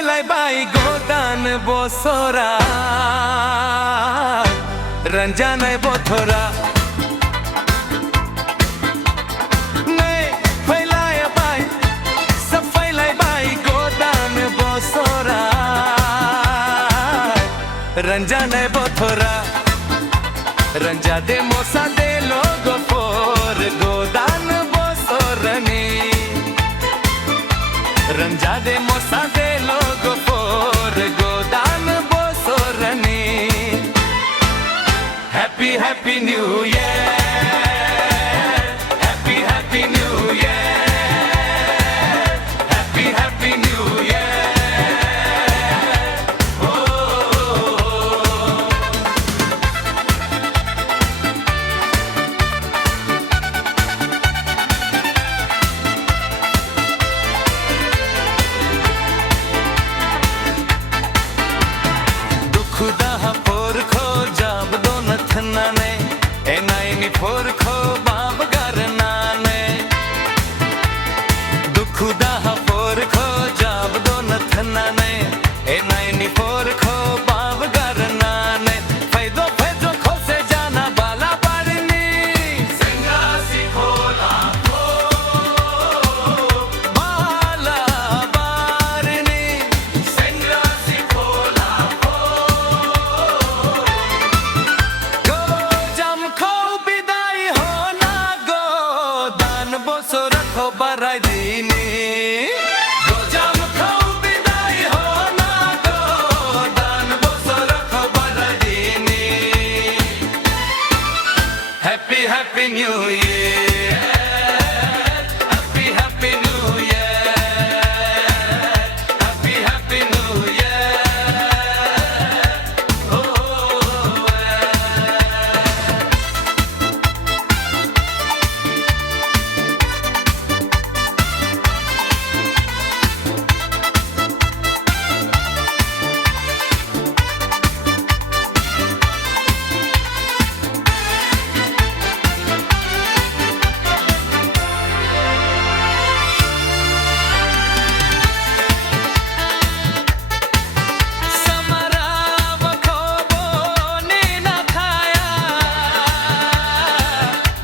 सफैलाई by गोदान बोसोरा रंजानाय बोथोरा नै फैलाय बाई सफैलाई बाई गोदान बोसोरा रंजानाय बोथोरा रंजा दे मोसा दे लोगो फोर गोदान बोसोरनी रंजा दे मोसा दे लोगो फोर गोदान बोसोरनी happy happy new year happy happy new year happy happy new year खुदा फोर खो जाब दो नथना ने ए नाइनी फोर खो बाब करना ने दुखुदा फोर खो जाब दो नथना ने ए नाइनी फोर खो बाब करना ने फैदो फैदो खो से जाना बाला बारनी संगासी खोला खो बाला बारनी संगासी खोला बोसो रखो बराई दीनी गोजाम खाओ बिदाई हो ना गो दान बोसो रखो बराई दीनी happy happy new year happy happy new year happy happy new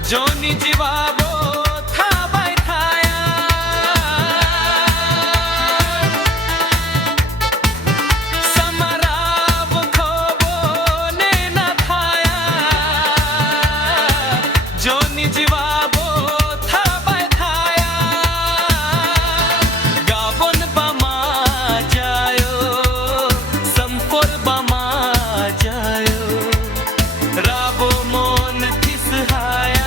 जोनी जीवाबो था बैठाया समराब खोबो ने न थाया जोनी जीवाबो था बैठाया गाबोन बमा जायो संपोर बमा जायो राबो मोन थिसहाया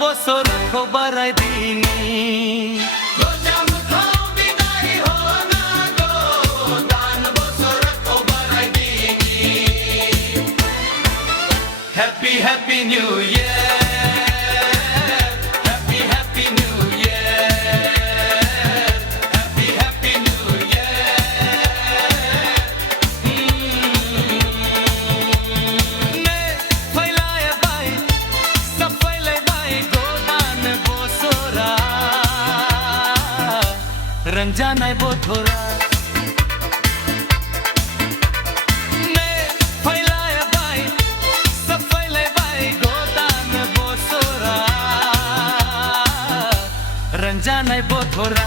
बोसो रखो बराई दीनी गोजाम खाओ बिदाई हो ना गो दान बोसो रखो बराई दीनी happy happy new year happy happy new year happy happy new year ने फैलाय बाई सफैलाई बाई गोदान बोसोरा रंजानाय बोथोरा ने फैलाय बाई सफैलाई बाई गोदान बोसोरा रंजानाय बोथोरा।